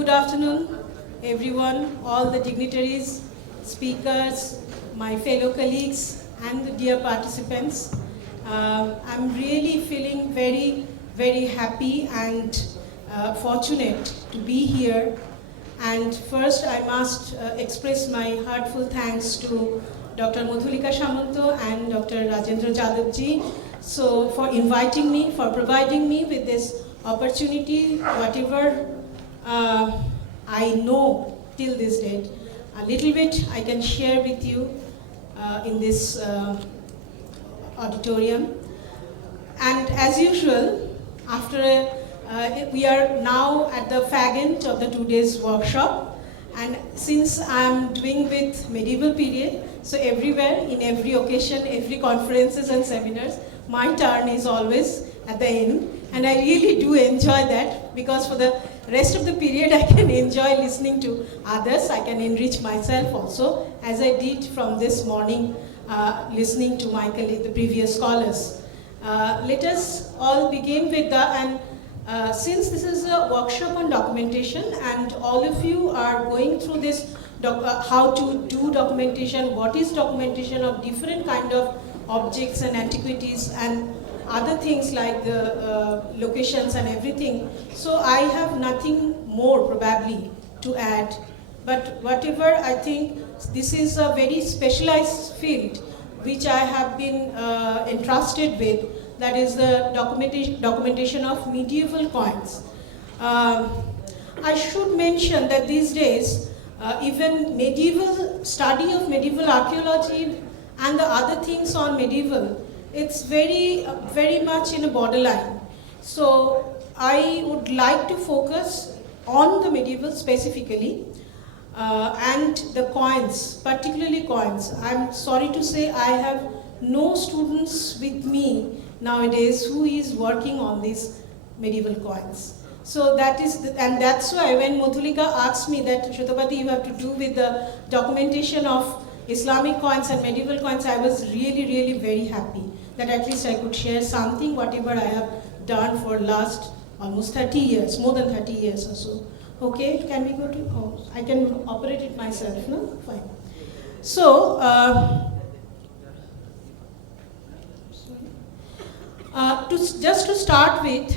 Good afternoon, everyone, all the dignitaries, speakers, my fellow colleagues, and the dear participants. I'm really feeling very, very happy and fortunate to be here. And first, I must express my heartfelt thanks to Dr. Madhulika Samanto and Dr. Rajendra Jadavji. So, for inviting me, for providing me with this opportunity, whatever I know till this date, a little bit I can share with you in this auditorium. And as usual, after we are now at the fag end of the 2 days workshop, and since I'm doing with medieval period, so everywhere, in every occasion, every conferences and seminars, my turn is always at the end. And I really do enjoy that, because for the rest of the period I can enjoy listening to others. I can enrich myself also, as I did from this morning, listening to my colleague, the previous scholars. Let us all begin with since this is a workshop on documentation, and all of you are going through this, how to do documentation, what is documentation of different kind of objects and antiquities and other things like the locations and everything. So I have nothing more probably to add. But whatever, I think this is a very specialized field which I have been entrusted with, that is the documentation of medieval coins. I should mention that these days, even study of medieval archaeology and the other things on medieval, it's very, very much in a borderline. So I would like to focus on the medieval specifically and the coins, particularly coins. I'm sorry to say I have no students with me nowadays who is working on these medieval coins. So that is, and that's why when Madhulika asked me that, Sutapa, you have to do with the documentation of Islamic coins and medieval coins, I was really, really very happy that at least I could share something, whatever I have done for last almost 30 years, more than 30 years or so. Okay, can we go to, I can operate it myself, no? Fine. So, just to start with,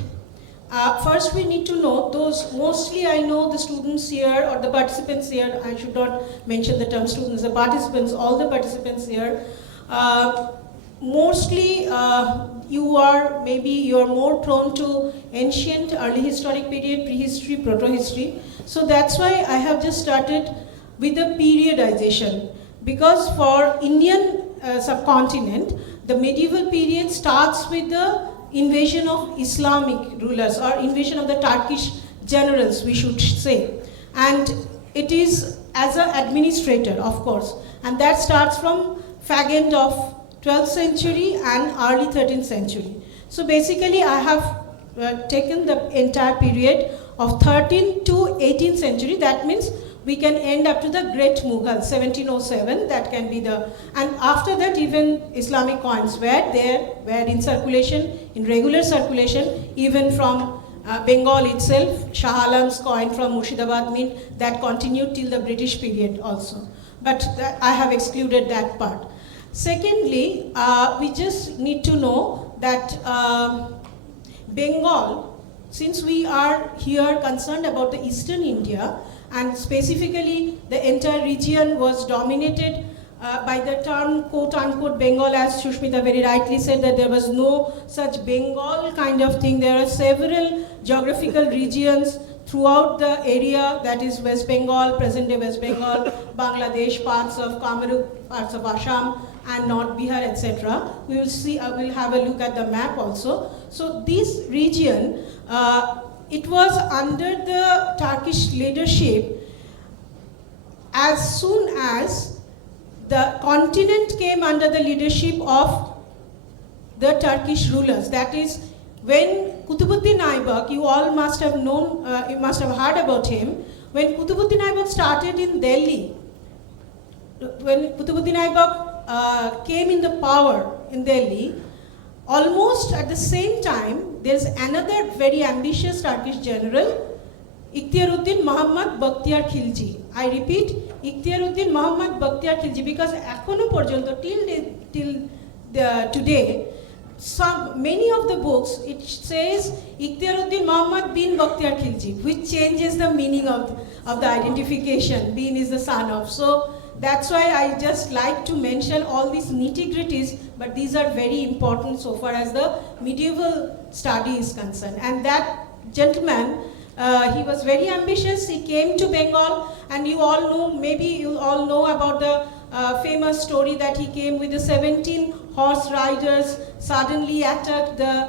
first we need to know mostly I know the students here or the participants here, I should not mention the term students, the participants, all the participants here, mostly you're more prone to ancient, early historic period, prehistory, proto-history. So that's why I have just started with the periodization, because for Indian subcontinent, the medieval period starts with the invasion of Islamic rulers, or invasion of the Turkish generals, we should say. And it is as an administrator, of course, and that starts from fag end of 12th century and early 13th century. So basically I have taken the entire period of 13th to 18th century. That means we can end up to the Great Mughal, 1707, that can be the, and after that even Islamic coins were in circulation, in regular circulation, even from Bengal itself. Shah Alam's coin from Murshidabad Mint, that continued till the British period also. But I have excluded that part. Secondly, we just need to know that Bengal, since we are here concerned about the Eastern India, and specifically the entire region was dominated by the term quote-unquote Bengal, as Shushmita very rightly said, that there was no such Bengal kind of thing. There are several geographical regions throughout the area, that is West Bengal, present-day West Bengal, Bangladesh, parts of Kamruk, parts of Assam, and North Bihar, etc. We will see, we'll have a look at the map also. So this region, it was under the Turkish leadership as soon as the continent came under the leadership of the Turkish rulers. That is, when Kutubuddin Aybak, you all must have known, you must have heard about him, when Kutubuddin Aybak started in Delhi, when Kutubuddin Aybak came in the power in Delhi, almost at the same time, there's another very ambitious Turkish general Ikhtiaruddin Muhammad Bakhtiar Khilji. I repeat, Ikhtiaruddin Muhammad Bakhtiar Khilji, because ekhono porjonto till today, many of the books it says Ikhtiaruddin Muhammad bin Bakhtiar Khilji, which changes the meaning of the identification. Bin is the son of. So that's why I just like to mention all these nitty-gritties, but these are very important so far as the medieval study is concerned. And that gentleman, he was very ambitious. He came to Bengal, and you all know, maybe you all know about the famous story that he came with the 17 horse riders, suddenly attacked the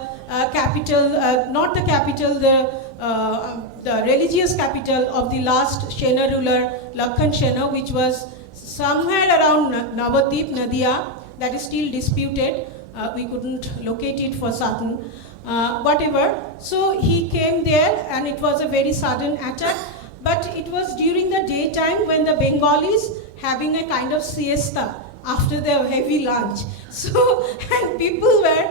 capital, not the capital, the religious capital of the last Sena ruler, Lakhan Sena, which was somewhere around Navadip, Nadia, that is still disputed. We couldn't locate it for certain. Whatever. So he came there, and it was a very sudden attack. But it was during the daytime when the Bengalis having a kind of siesta after their heavy lunch. So, and people were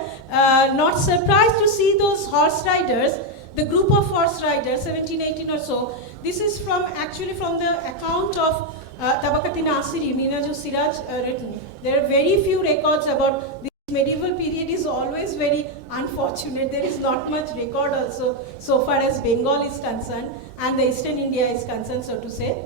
not surprised to see those horse riders, the group of horse riders, 17, 18 or so. This is actually from the account of Tabaqat-i Nasiri, Minhaj Siraj written. There are very few records about this medieval period. Is always very unfortunate. There is not much record also so far as Bengal is concerned and the Eastern India is concerned, so to say.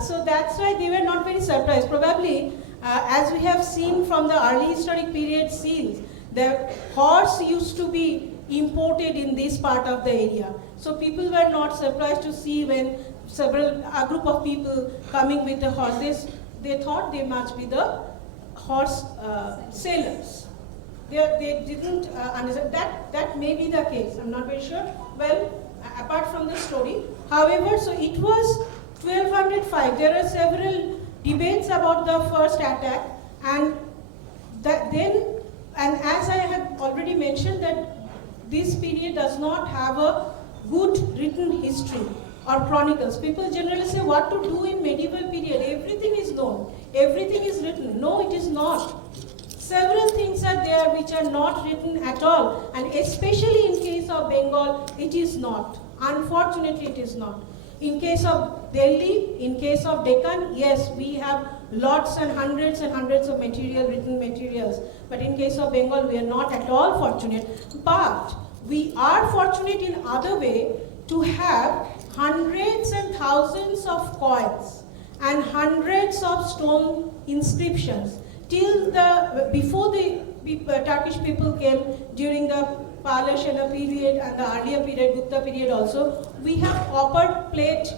So that's why they were not very surprised. Probably, as we have seen from the early historic period seals, the horse used to be imported in this part of the area. So people were not surprised to see when a group of people coming with the horses. They thought they must be the horse sailors. They didn't understand. That may be the case. I'm not very sure. Well, apart from the story. However, so it was 1205. There are several debates about the first attack, and as I have already mentioned, that this period does not have a good written history or chronicles. People generally say what to do in medieval period. Everything is known. Everything is written. No, it is not. Several things are there which are not written at all, and especially in case of Bengal, it is not. Unfortunately, it is not. In case of Delhi, in case of Deccan, yes, we have lots and hundreds of written materials. But in case of Bengal, we are not at all fortunate. But we are fortunate in other way to have hundreds and thousands of coins and hundreds of stone inscriptions. Before the Turkish people came, during the Pala Shena period and the earlier period, Gupta period also, we have copper plate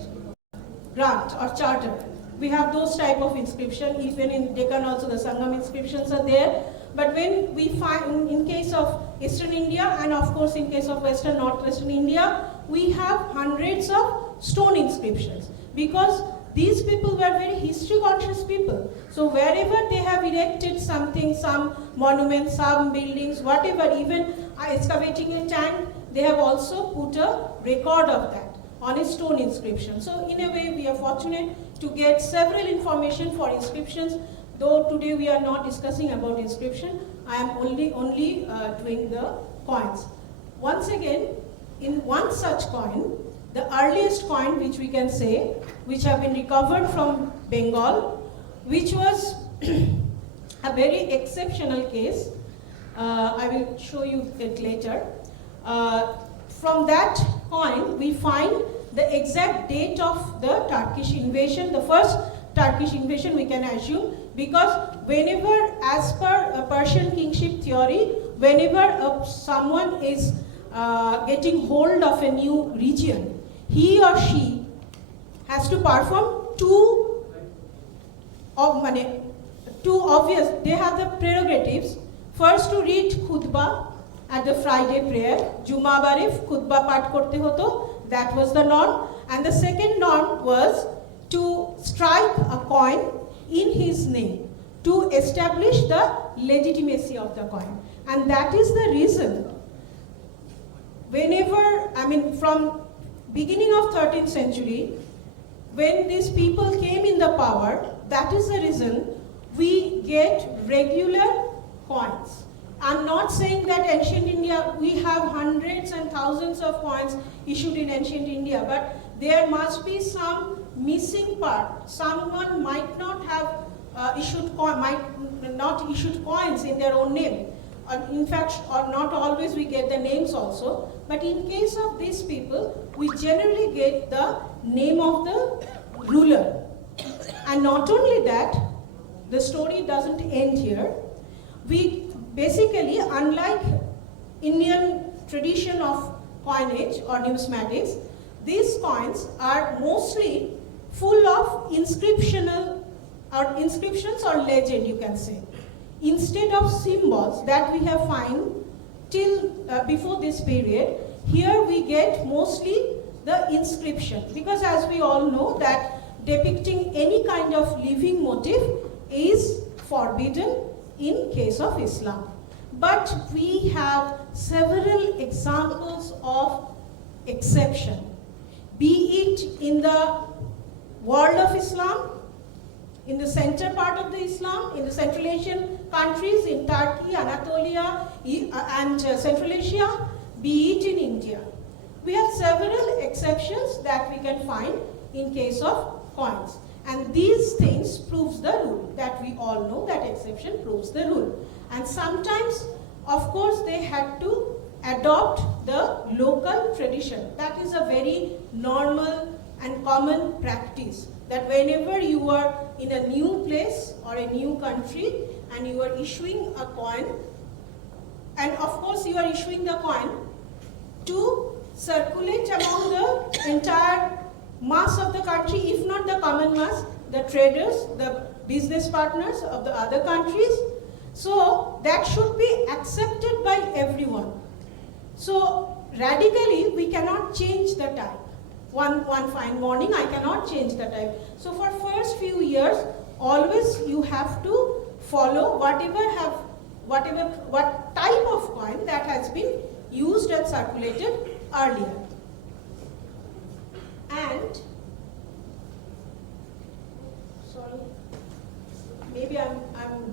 grant or charter. We have those type of inscription. Even in Deccan also the Sangam inscriptions are there. But when we find, in case of Eastern India and of course in case of Northwestern India, we have hundreds of stone inscriptions, because these people were very history conscious people. So wherever they have erected something, some monument, some buildings, whatever, even excavating a tank, they have also put a record of that on a stone inscription. So in a way, we are fortunate to get several information for inscriptions. Though today we are not discussing about inscription, I am only doing the coins. Once again, in one such coin, the earliest coin which we can say, which have been recovered from Bengal, which was a very exceptional case. I will show you it later. From that coin, we find the exact date of the Turkish invasion, the first Turkish invasion we can assume, because whenever, as per Persian kingship theory, whenever someone is getting hold of a new region, he or she has to perform two obvious, they have the prerogatives. First, to read khutbah at the Friday prayer, Juma Barif, khutbah path korte hoto, that was the norm. And the second norm was to strike a coin in his name to establish the legitimacy of the coin. And that is the reason, whenever, from beginning of 13th century, when these people came in the power, that is the reason we get regular coins. I'm not saying that ancient India, we have hundreds and thousands of coins issued in ancient India, but there must be some missing part. Someone might not have issued coins in their own name. In fact, or not always we get the names also. But in case of these people, we generally get the name of the ruler. And not only that, the story doesn't end here. We basically, unlike Indian tradition of coinage or numismatics, these coins are mostly full of inscriptions or legend, you can say. Instead of symbols that we have found till before this period, here we get mostly the inscription. Because as we all know that depicting any kind of living motif is forbidden in case of Islam. But we have several examples of exception, be it in the world of Islam, in the center part of the Islam, in the Central Asian countries, in Turkey, Anatolia, and Central Asia, be it in India. We have several exceptions that we can find in case of coins. And these things proves the rule, that we all know that exception proves the rule. And sometimes, of course, they had to adopt the local tradition. That is a very normal and common practice, that whenever you are in a new place or a new country and you are issuing a coin, and of course you are issuing the coin to circulate among the entire mass of the country, if not the common mass, the traders, the business partners of the other countries. So that should be accepted by everyone. So radically we cannot change the type. One fine morning I cannot change the type. So for first few years, always you have to follow what type of coin that has been used and circulated earlier. And sorry, maybe I'm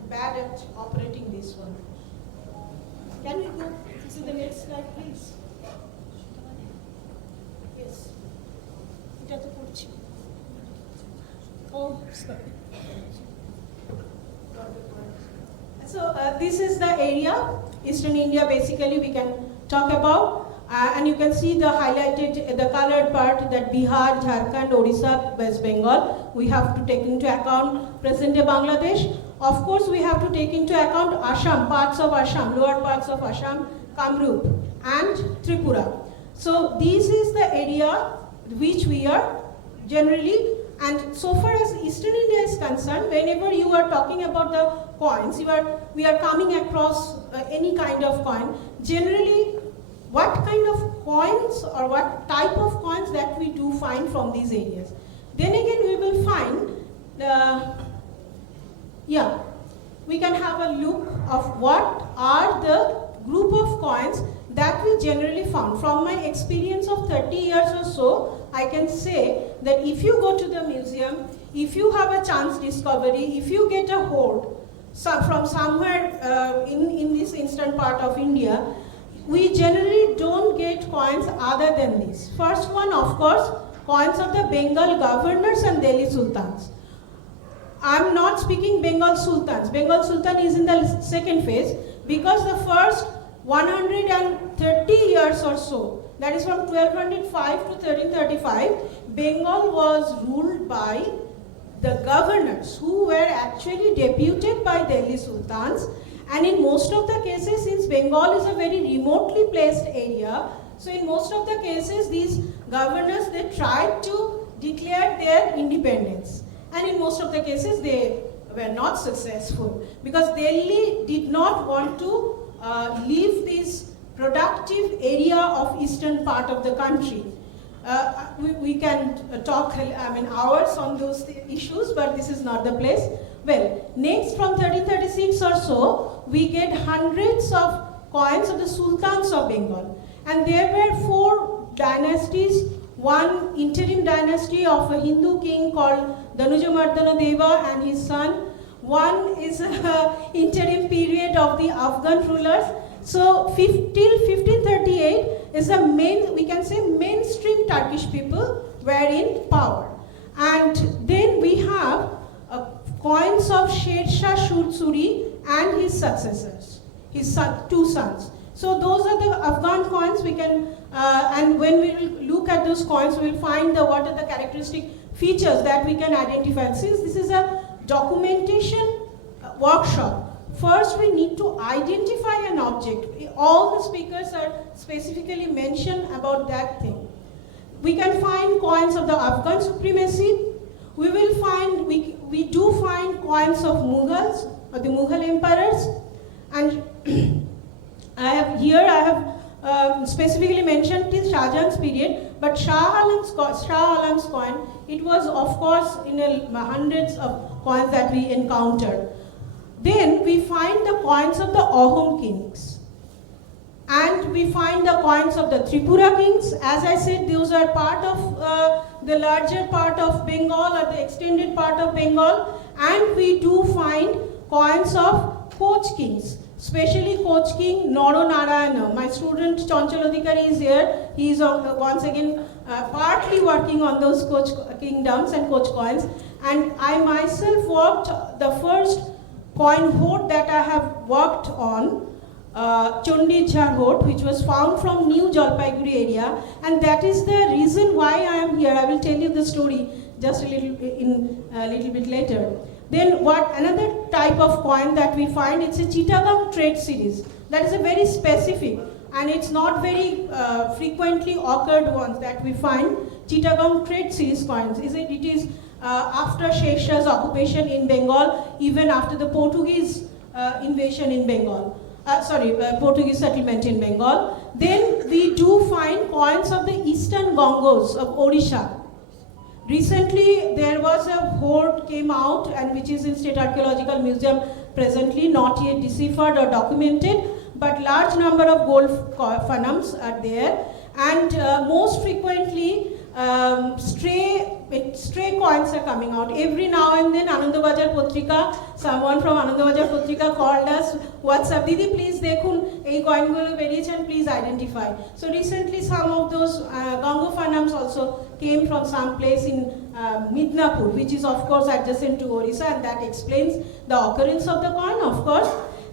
bad at operating this one. Can we go to the next slide, please? Yes. Oh, sorry. So this is the area, Eastern India, basically we can talk about. And you can see the highlighted, the colored part, that Bihar, Jharkhand, Odisha, West Bengal. We have to take into account present-day Bangladesh. Of course, we have to take into account Assam, parts of Assam, lower parts of Assam, Kamrup, and Tripura. So this is the area which we are generally, and so far as Eastern India is concerned, whenever you are talking about the coins, we are coming across any kind of coin. Generally, what kind of coins or what type of coins that we do find from these areas. Then again, we will find we can have a look of what are the group of coins that we generally found. From my experience of 30 years or so, I can say that if you go to the museum, if you have a chance discovery, if you get a hoard from somewhere in this eastern part of India, we generally don't get coins other than this. First one, of course, coins of the Bengal governors and Delhi sultans. I'm not speaking Bengal sultans. Bengal sultan is in the second phase, because the first 130 years or so, that is from 1205 to 1335, Bengal was ruled by the governors who were actually deputed by Delhi sultans. And in most of the cases, since Bengal is a very remotely placed area, so in most of the cases, these governors, they tried to declare their independence. And in most of the cases, they were not successful, because Delhi did not want to leave this productive area of eastern part of the country. We can talk hours on those issues, but this is not the place. Well, next from 1336 or so, we get hundreds of coins of the sultans of Bengal. And there were 4 dynasties, one interim dynasty of a Hindu king called Danujamardana Deva and his son, One is interim period of the Afghan rulers. So till 1538 is a we can say mainstream Turkish people were in power. And then we have coins of Sher Shah Suri and his successors, his two sons. So those are the Afghan coins. We can, and when we will look at those coins, we will find what are the characteristic features that we can identify. And since this is a documentation workshop, first we need to identify an object. All the speakers are specifically mentioned about that thing. We can find coins of the Afghan supremacy. We will find, we do find coins of Mughals, or the Mughal emperors. And I have specifically mentioned till Shah Jahan's period, but Shah Alam's coin, it was of course in hundreds of coins that we encountered. Then we find the coins of the Ahom kings. And we find the coins of the Tripura kings. As I said, those are part of the larger part of Bengal, or the extended part of Bengal. And we do find coins of Koch kings, especially Koch king Noro Narayana. My student Chanchal Adhikari is here. He is once again partly working on those Koch kingdoms and Koch coins. And I myself worked the first coin hoard that I have worked on, Chondi Jhar hoard, which was found from New Jalpaiguri area, and that is the reason why I am here. I will tell you the story just a little bit later. Then another type of coin that we find, it's a Chittagong trade series. That is a very specific, and it's not very frequently occurred ones that we find. Chittagong trade series coins. It is after Sher Shah's occupation in Bengal, even after the Portuguese invasion in Bengal. Portuguese settlement in Bengal. Then we do find coins of the eastern Gongos of Odisha. Recently, there was a hoard came out, and which is in State Archaeological Museum presently, not yet deciphered or documented, but large number of gold phonums are there, and most frequently stray coins are coming out. Every now and then, Anandabajar Potrika, someone from Anandabajar Potrika called us, "What's up, Didi? Please, dekhun, ei coin gulo beriyechen, please identify." So recently, some of those Gango phonums also came from some place in Midnapur, which is of course adjacent to Orissa, and that explains the occurrence of the coin, of course.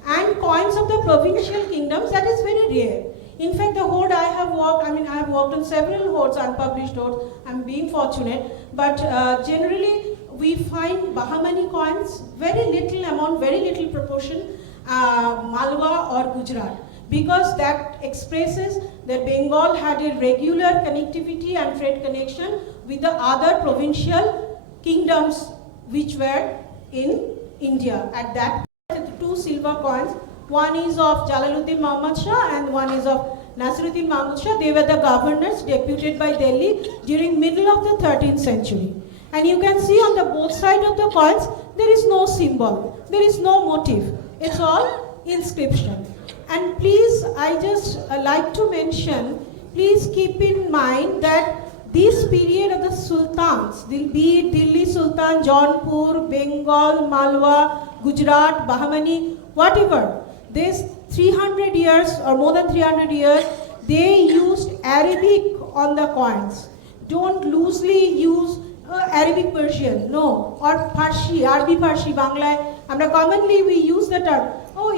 And coins of the provincial kingdoms, that is very rare. In fact, the hoard I have worked on several hoards, unpublished hoards. I'm being fortunate, but generally we find Bahmani coins, very little amount, very little proportion, Malwa or Gujarat, because that expresses that Bengal had a regular connectivity and trade connection with the other provincial kingdoms which were in India at that time. Two silver coins. One is of Jalaluddin Muhammad Shah and one is of Nasiruddin Mahmud Shah. They were the governors deputed by Delhi during middle of the 13th century. And you can see on the both sides of the coins, there is no symbol, there is no motif. It's all inscription. And please, I just like to mention, please keep in mind that this period of the sultans, be it Delhi Sultan, Jaunpur, Bengal, Malwa, Gujarat, Bahmani, whatever, this 300 years or more than 300 years, they used Arabic on the coins. Don't loosely use Arabic Persian, no, or Parsi, Arabi Parsi, Bangla. Commonly we use the term,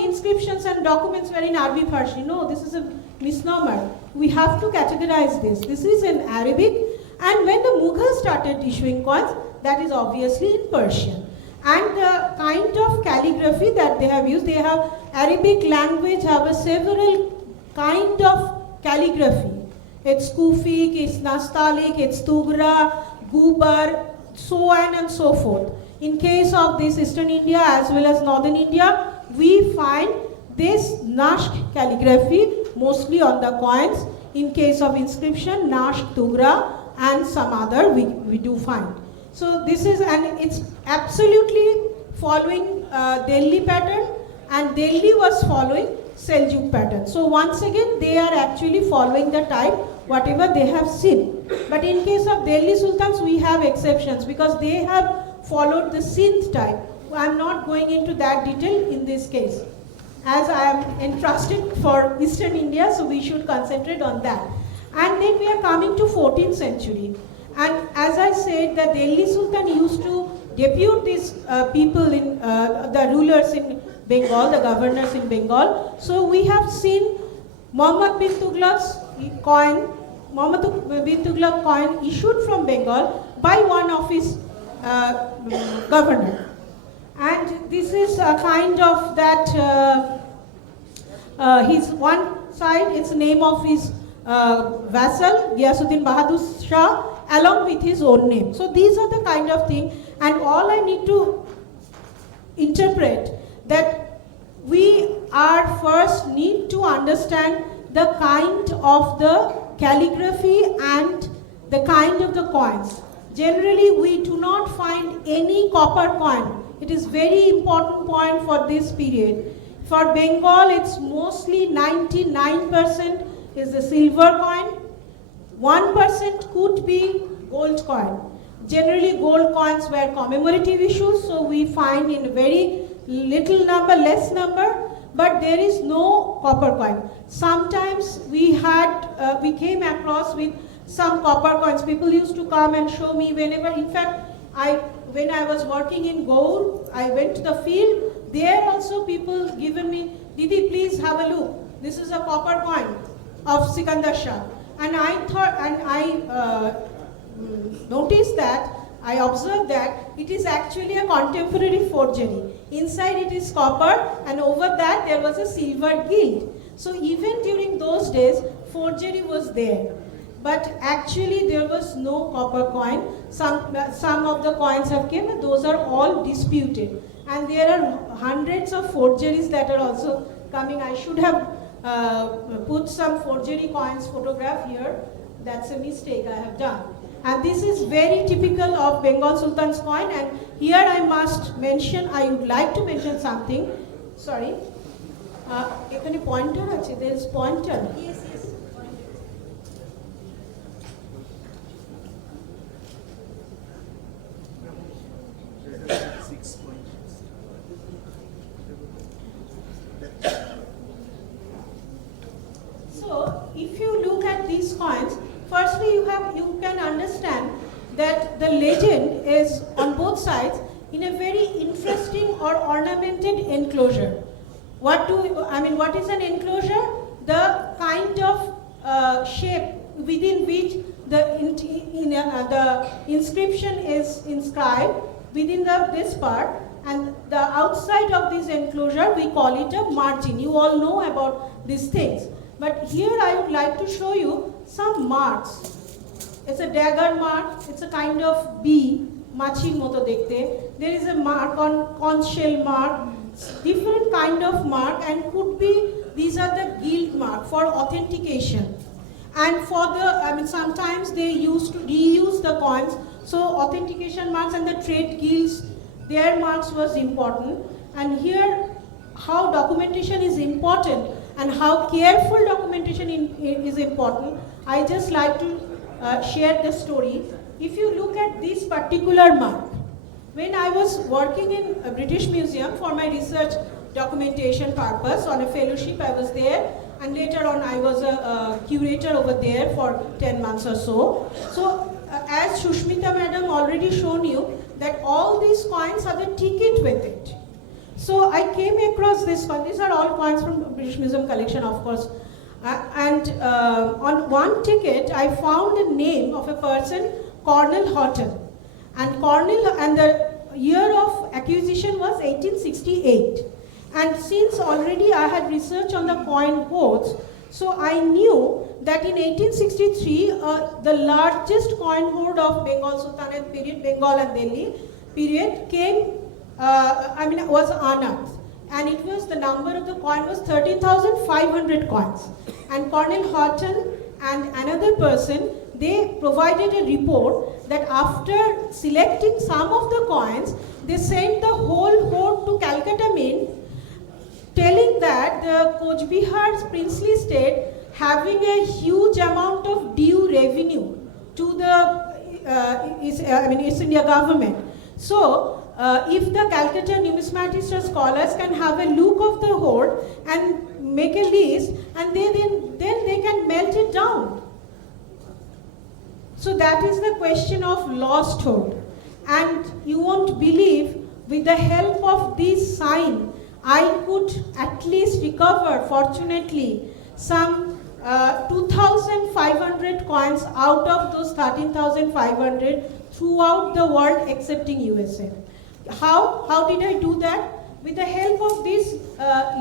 inscriptions and documents were in Arabi Parsi. No, this is a misnomer. We have to categorize this. This is in Arabic, and when the Mughals started issuing coins, that is obviously in Persian. And the kind of calligraphy that they have used, they have Arabic language have a several kind of calligraphy. It's Kufic, it's Nastaliq, it's Tugra, Gubar, so on and so forth. In case of this Eastern India as well as Northern India, we find this Nashk calligraphy mostly on the coins. In case of inscription, Nashk, Tugra, and some other we do find. So this is, and it's absolutely following Delhi pattern, and Delhi was following Seljuk pattern. So once again, they are actually following the type, whatever they have seen. But in case of Delhi Sultans, we have exceptions because they have followed the Sindh type. I'm not going into that detail in this case, as I am entrusted for Eastern India, so we should concentrate on that. And then we are coming to 14th century. And as I said, the Delhi Sultan used to depute these people in, the rulers in Bengal, the governors in Bengal. So we have seen Muhammad bin Tughlaq's coin, issued from Bengal by one of his governor. And this is a kind of that, his one side, it's the name of his vassal, Ghiyasuddin Bahadur Shah, along with his own name. So these are the kind of thing, and all I need to interpret that we are first need to understand the kind of the calligraphy and the kind of the coins. Generally, we do not find any copper coin. It is very important point for this period. For Bengal, it's mostly 99% is the silver coin. 1% could be gold coin. Generally, gold coins were commemorative issues, so we find in very little number, less number, but there is no copper coin. Sometimes we came across with some copper coins. People used to come and show me whenever, in fact, when I was working in Gaur, I went to the field. There also people given me, Didi, please have a look. This is a copper coin of Sikandar Shah. And I thought, and I noticed that, I observed that it is actually a contemporary forgery. Inside it is copper, and over that there was a silver gilt. So even during those days, forgery was there. But actually there was no copper coin. Some of the coins have come, and those are all disputed. And there are hundreds of forgeries that are also coming. I should have put some forgery coins photograph here. That's a mistake I have done. And this is very typical of Bengal Sultan's coin. And here I must mention, I would like to mention something. Sorry. Ekhane pointer ache, there is pointer. Yes, yes. So, if you look at these coins, firstly you can understand that the legend is on both sides in a very interesting or ornamented enclosure. What is an enclosure? The kind of shape within which the inscription is inscribed within this part, and the outside of this enclosure we call it a margin. You all know about these things. But here I would like to show you some marks. It's a dagger mark, it's a kind of bee, machir moto dekhte. There is a mark on conch shell mark, different kind of mark, and could be, these are the gilt mark for authentication. And for the, sometimes they used to reuse the coins, so authentication marks and the trade guilds, their marks was important. And here, how documentation is important and how careful documentation is important, I just like to share the story. If you look at this particular mark, when I was working in a British Museum for my research documentation purpose on a fellowship, I was there, and later on I was a curator over there for 10 months or so. So as Shushmita madam already shown you, that all these coins have a ticket with it. So I came across this coin. These are all coins from British Museum collection, of course. On one ticket, I found the name of a person, Cornell Houghton. And the year of acquisition was 1868. And since already I had researched on the coin hoards, so I knew that in 1863, the largest coin hoard of Bengal Sultanate period, Bengal and Delhi period, was unearthed. And it was, the number of the coin was 13,500 coins. And Cornell Houghton and another person, they provided a report that after selecting some of the coins, they sent the whole hoard to Calcutta Mint, telling that the Coach Bihar's princely state having a huge amount of due revenue to the East India government. So if the Calcutta numismatists or scholars can have a look of the hoard and make a list, and then they can melt it down. So that is the question of lost hoard. And you won't believe, with the help of this sign, I could at least recover, fortunately, some 2,500 coins out of those 13,500 throughout the world excepting USA. How did I do that? With the help of this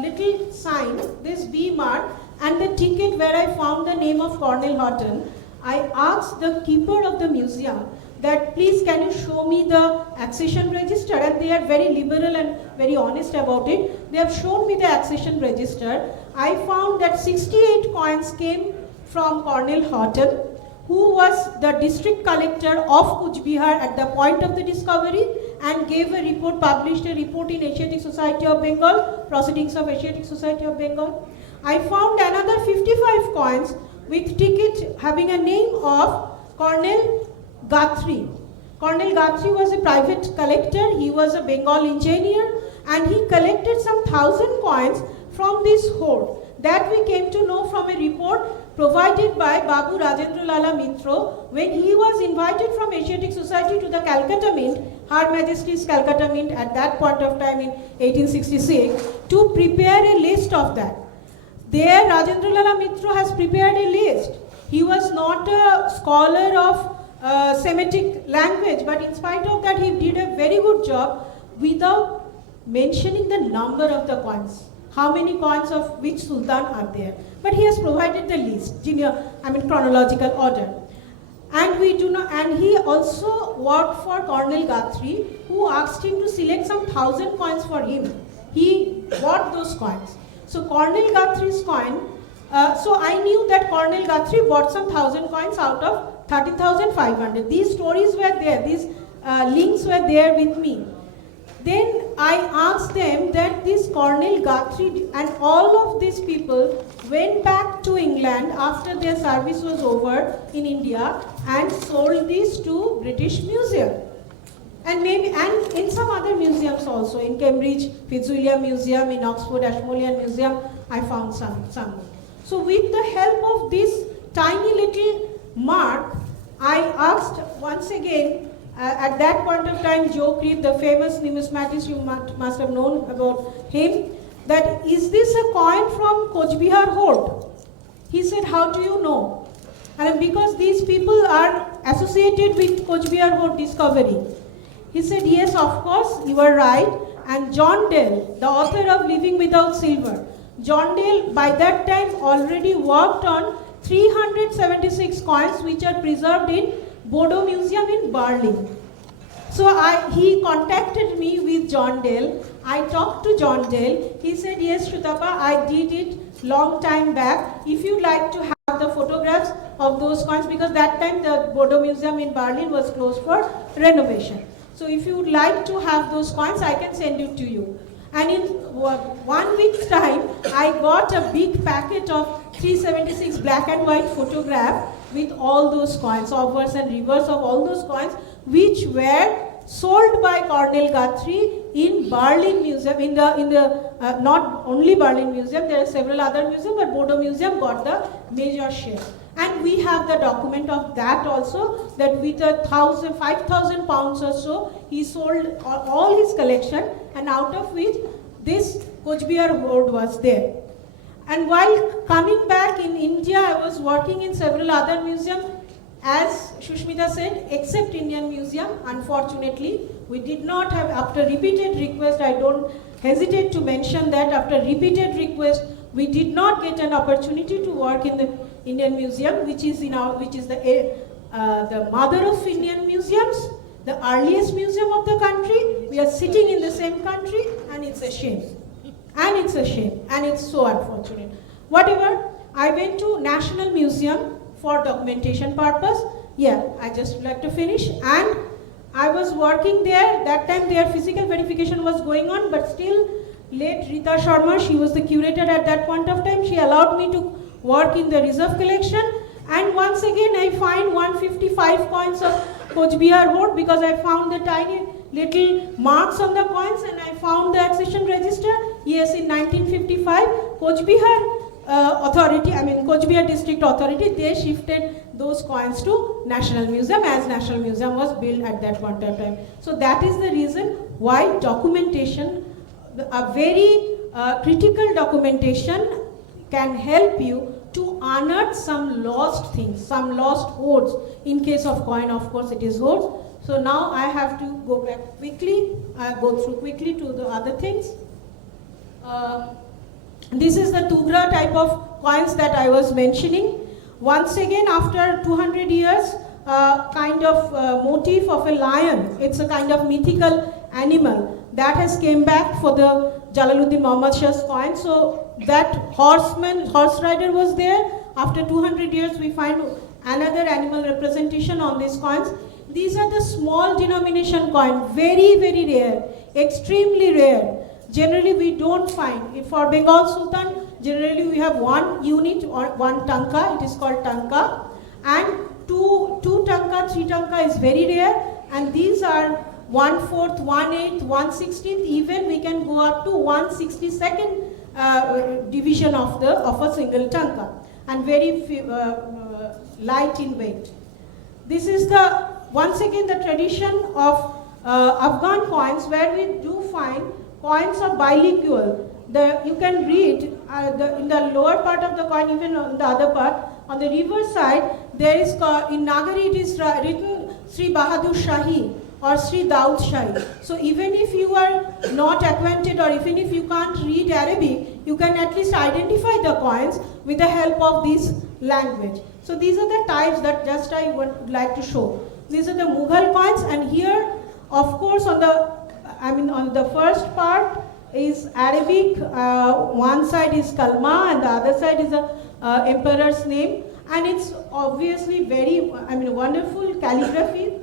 little sign, this B mark, and the ticket where I found the name of Cornell Houghton, I asked the keeper of the museum that please can you show me the accession register, and they are very liberal and very honest about it. They have shown me the accession register. I found that 68 coins came from Cornell Houghton, who was the district collector of Kuch Bihar at the point of the discovery, and gave a report, published a report in Asiatic Society of Bengal, Proceedings of Asiatic Society of Bengal. I found another 55 coins with ticket having a name of Cornell Guthrie. Cornell Guthrie was a private collector. He was a Bengal engineer, and he collected some 1,000 coins from this hoard. That we came to know from a report provided by Babu Rajendra Lala Mitro when he was invited from Asiatic Society to the Calcutta Mint, Her Majesty's Calcutta Mint at that point of time in 1866, to prepare a list of that. There Rajendra Lala Mitro has prepared a list. He was not a scholar of Semitic language, but in spite of that he did a very good job without mentioning the number of the coins. How many coins of which sultan are there? But he has provided the list, chronological order. And we do not. And he also worked for Cornell Guthrie, who asked him to select some 1,000 coins for him. He bought those coins. So Cornell Guthrie's coin. So I knew that Cornell Guthrie bought some 1,000 coins out of 13,500. These stories were there. These links were there with me. Then I asked them that this Cornell Guthrie and all of these people went back to England after their service was over in India and sold this to British Museum. And maybe and in some other museums also, in Cambridge Fitzwilliam Museum, in Oxford Ashmolean Museum, I found some. So with the help of this tiny little mark, I asked once again. At that point of time, Joe Creep, the famous numismatist, you must have known about him, that is this a coin from Kuch Bihar hoard? He said, how do you know? And because these people are associated with Kuch Bihar hoard discovery. He said, yes, of course, you are right. And John Dale, the author of Living Without Silver, John Dale by that time already worked on 376 coins which are preserved in Bodo Museum in Berlin. So he contacted me with John Dale. I talked to John Dale. He said, yes, Sutapa, I did it long time back. If you'd like to have the photographs of those coins, because that time the Bodo Museum in Berlin was closed for renovation. So if you would like to have those coins, I can send it to you. And in 1 week's time, I got a big packet of 376 black and white photograph with all those coins, obverse and reverse of all those coins, which were sold by Cornell Guthrie in Berlin Museum. In the not only Berlin Museum, there are several other museums, but Bodo Museum got the major share. And we have the document of that also, that with 5,000 pounds or so, he sold all his collection, and out of which this Kuch Bihar hoard was there. And while coming back in India, I was working in several other museums. As Shushmita said, except Indian Museum, unfortunately, we did not have, after repeated request, I don't hesitate to mention that, after repeated request, we did not get an opportunity to work in the Indian Museum, which is the mother of Indian museums, the earliest museum of the country. We are sitting in the same country, and it's a shame. And it's a shame, and it's so unfortunate. Whatever, I went to National Museum for documentation purpose. Yeah, I just would like to finish. And I was working there. That time their physical verification was going on, but still, late Rita Sharma, she was the curator at that point of time. She allowed me to work in the reserve collection. And once again, I find 155 coins of Kuch Bihar hoard, because I found the tiny little marks on the coins, and I found the accession register. Yes, in 1955, Coach Bihar Coach Bihar District Authority, they shifted those coins to National Museum, as National Museum was built at that point of time. So that is the reason why documentation, a very critical documentation, can help you to unearth some lost things, some lost hoards. In case of coin, of course, it is hoards. So now I have to go back quickly, go through quickly to the other things. This is the Tugra type of coins that I was mentioning. Once again, after 200 years, kind of motif of a lion. It's a kind of mythical animal that has came back for the Jalaluddin Muhammad Shah's coin. So that horse rider was there. After 200 years, we find another animal representation on these coins. These are the small denomination coin, very, very rare, extremely rare. Generally, we don't find. For Bengal Sultan, generally we have one unit or one tanka. It is called tanka, and two tanka, three tanka is very rare. And these are 1/4, 1/8, 1/16. Even we can go up to 1/62nd division of a single tanka, and very light in weight. This is once again the tradition of Afghan coins, where we do find coins of bilingual. You can read in the lower part of the coin, even on the other part, on the reverse side, there is, in Nagari it is written Sri Bahadur Shahi or Sri Daud Shahi. So even if you are not acquainted, or even if you can't read Arabic, you can at least identify the coins with the help of this language. So these are the types that just I would like to show. These are the Mughal coins, and here, of course, on the first part is Arabic. One side is Kalma, and the other side is the emperor's name, and it's obviously very, wonderful calligraphy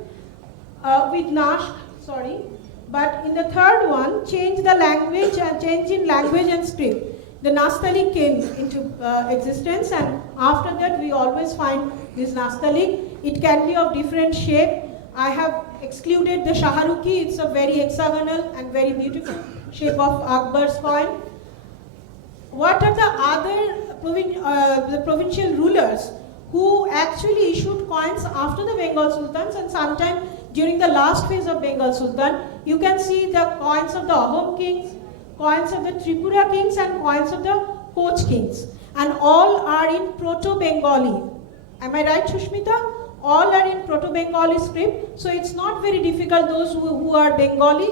with Nash. Sorry, but in the third one, change in language and script. The Nastaliq came into existence, and after that we always find this Nastaliq. It can be of different shape. I have excluded the Shaharuki. It's a very hexagonal and very beautiful shape of Akbar's coin. What are the other the provincial rulers who actually issued coins after the Bengal Sultans, and sometime during the last phase of Bengal Sultan? You can see the coins of the Ahom kings, coins of the Tripura kings, and coins of the Koch kings. And all are in Proto-Bengali. Am I right, Shushmita? All are in Proto-Bengali script. So it's not very difficult, those who are Bengali,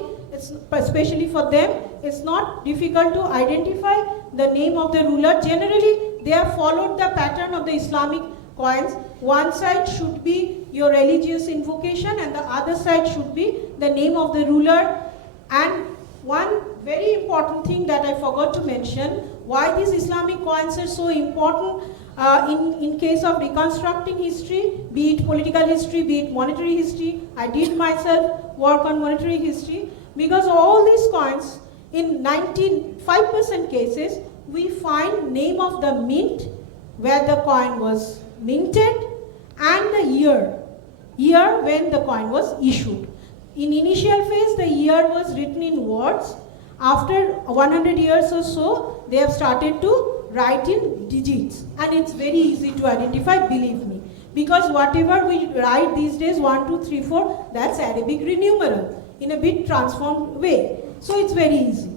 especially for them, it's not difficult to identify the name of the ruler. Generally, they have followed the pattern of the Islamic coins. One side should be your religious invocation, and the other side should be the name of the ruler. And one very important thing that I forgot to mention, why these Islamic coins are so important in case of reconstructing history, be it political history, be it monetary history. I did myself work on monetary history, because all these coins, in 95% cases, we find name of the mint, where the coin was minted, and the year when the coin was issued. In initial phase, the year was written in words. After 100 years or so, they have started to write in digits, and it's very easy to identify, believe me, because whatever we write these days, 1, 2, 3, 4, that's Arabic numeral in a bit transformed way. So it's very easy.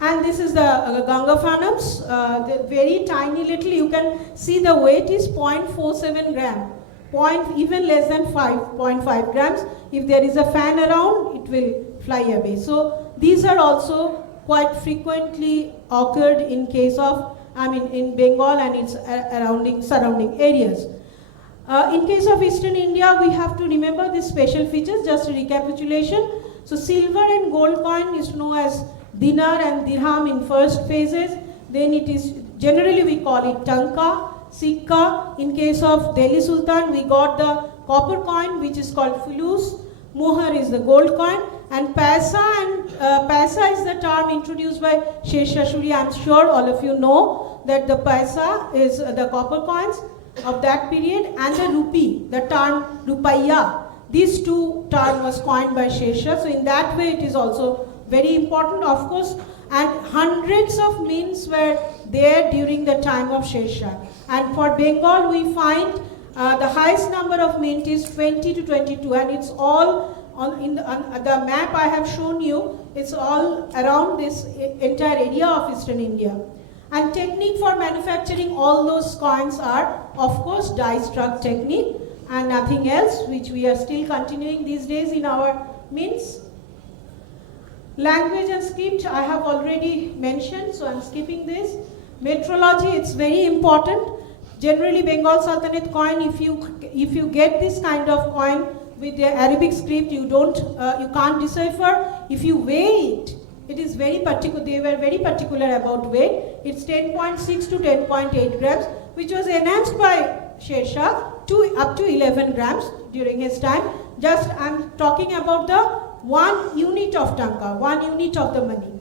And this is the Ganga Phanums, very tiny little. You can see the weight is 0.47 gram, even less than 5.5 grams. If there is a fan around, it will fly away. So these are also quite frequently occurred in case of, in Bengal and its surrounding areas. In case of Eastern India, we have to remember these special features, just a recapitulation. So silver and gold coin is known as dinar and dirham in first phases. Then it is, generally we call it tanka, sikka. In case of Delhi Sultan, we got the copper coin, which is called fulus. Mohar is the gold coin. And paisa, paisa is the term introduced by Sheshashuri. I'm sure all of you know that the paisa is the copper coins of that period, and the rupee, the term rupaya, these two terms was coined by Shershah. So in that way it is also very important, of course, and hundreds of mints were there during the time of Shershah. And for Bengal we find the highest number of mint is 20 to 22, and it's all on the map I have shown you. It's all around this entire area of Eastern India. And technique for manufacturing all those coins are, of course, die struck technique and nothing else, which we are still continuing these days in our mints. Language and script I have already mentioned, so I'm skipping this. Metrology, it's very important. Generally, Bengal Sultanate coin, if you get this kind of coin with the Arabic script, you can't decipher. If you weigh it, it is very particular. They were very particular about weight. It's 10.6 to 10.8 grams, which was enhanced by Shershah to up to 11 grams during his time. Just I'm talking about the 1 unit of tanka, 1 unit of the money.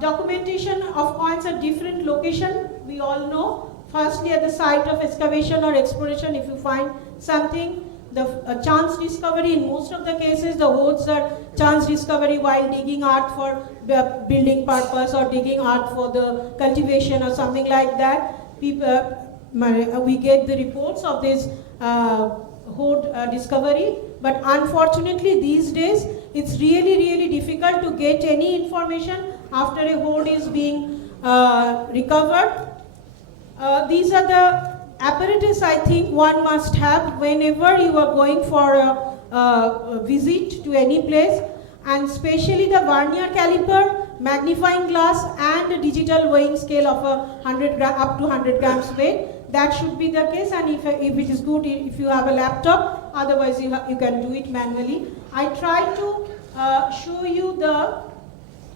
Documentation of coins at different location, we all know. Firstly, at the site of excavation or exploration, if you find something, the chance discovery, in most of the cases, the hoards are chance discovery while digging earth for the building purpose or digging earth for the cultivation or something like that. We get the reports of this hoard discovery, but unfortunately these days it's really difficult to get any information after a hoard is being recovered. These are the apparatus I think one must have whenever you are going for a visit to any place, and especially the vernier caliper, magnifying glass, and a digital weighing scale of up to 100 grams weight. That should be the case, and if it is good if you have a laptop, otherwise you can do it manually. I tried to show you the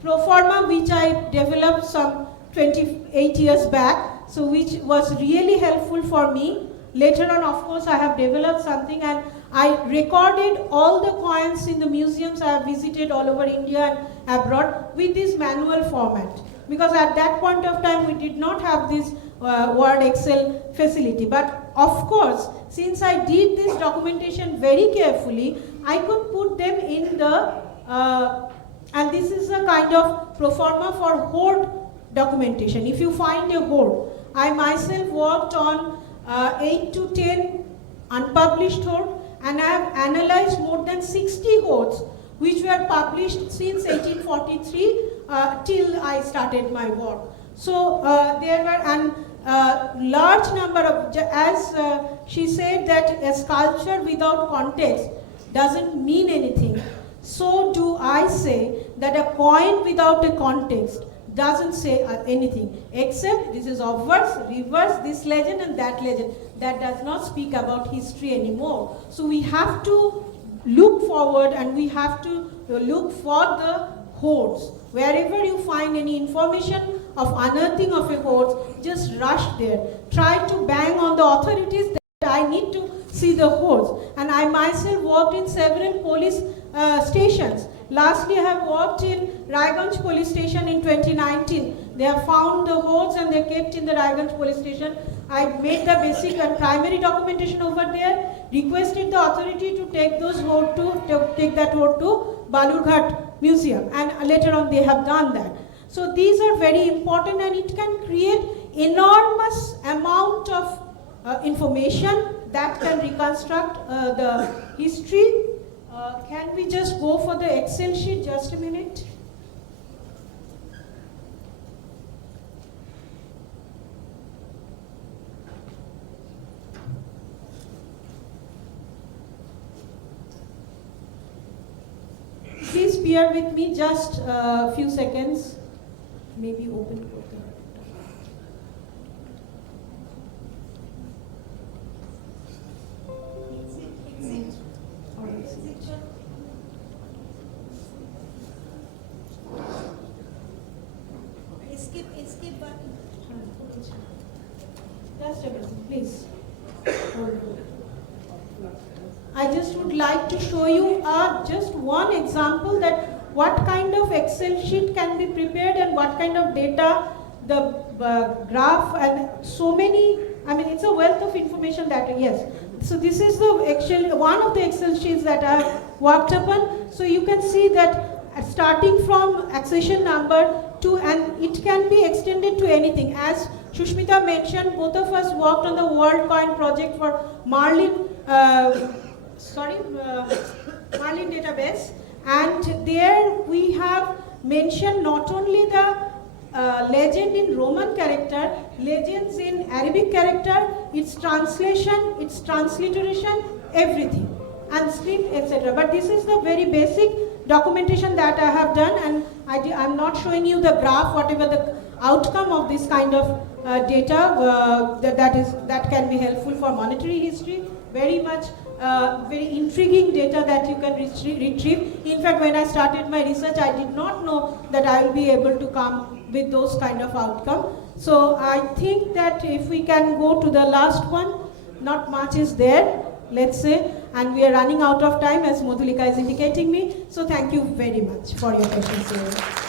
pro forma which I developed some 28 years back, so which was really helpful for me. Later on, of course, I have developed something, and I recorded all the coins in the museums I have visited all over India and abroad with this manual format, because at that point of time we did not have this Word Excel facility. But of course, since I did this documentation very carefully, I could put them in the and this is a kind of pro forma for hoard documentation. If you find a hoard, I myself worked on 8 to 10 unpublished hoard, and I have analyzed more than 60 hoards which were published since 1843 till I started my work. So there were large number of, as she said, that a sculpture without context doesn't mean anything. So do I say that a coin without a context doesn't say anything, except this is obverse, reverse, this legend and that legend. That does not speak about history anymore. So we have to look forward, and we have to look for the hoards. Wherever you find any information of unearthing of a hoard, just rush there. Try to bang on the authorities that I need to see the hoards. And I myself worked in several police stations. Lastly, I have worked in Raiganj police station in 2019. They have found the hoards and they kept in the Raiganj police station. I made the basic and primary documentation over there, requested the authority to take those hoard take that hoard to Balurghat Museum, and later on they have done that. So these are very important, and it can create enormous amount of information that can reconstruct the history. Can we just go for the Excel sheet just a minute? Please bear with me just a few seconds. Maybe open for the escape button. Just a minute, please. I just would like to show you just one example that what kind of Excel sheet can be prepared and what kind of data, the graph, and so many I mean, it's a wealth of information that, yes. So this is the actual, one of the Excel sheets that I have worked upon. So you can see that starting from accession number to, and it can be extended to anything. As Shushmita mentioned, both of us worked on the World Coin project for Marlin, Marlin database. And there we have mentioned not only the legend in Roman character, legends in Arabic character, its translation, its transliteration, everything, and script, etc. But this is the very basic documentation that I have done, and I'm not showing you the graph, whatever the outcome of this kind of data that can be helpful for monetary history. Very much very intriguing data that you can retrieve. In fact, when I started my research, I did not know that I will be able to come with those kind of outcome. So I think that if we can go to the last one, not much is there, let's say, and we are running out of time as Madhulika is indicating me. So thank you very much for your patience here.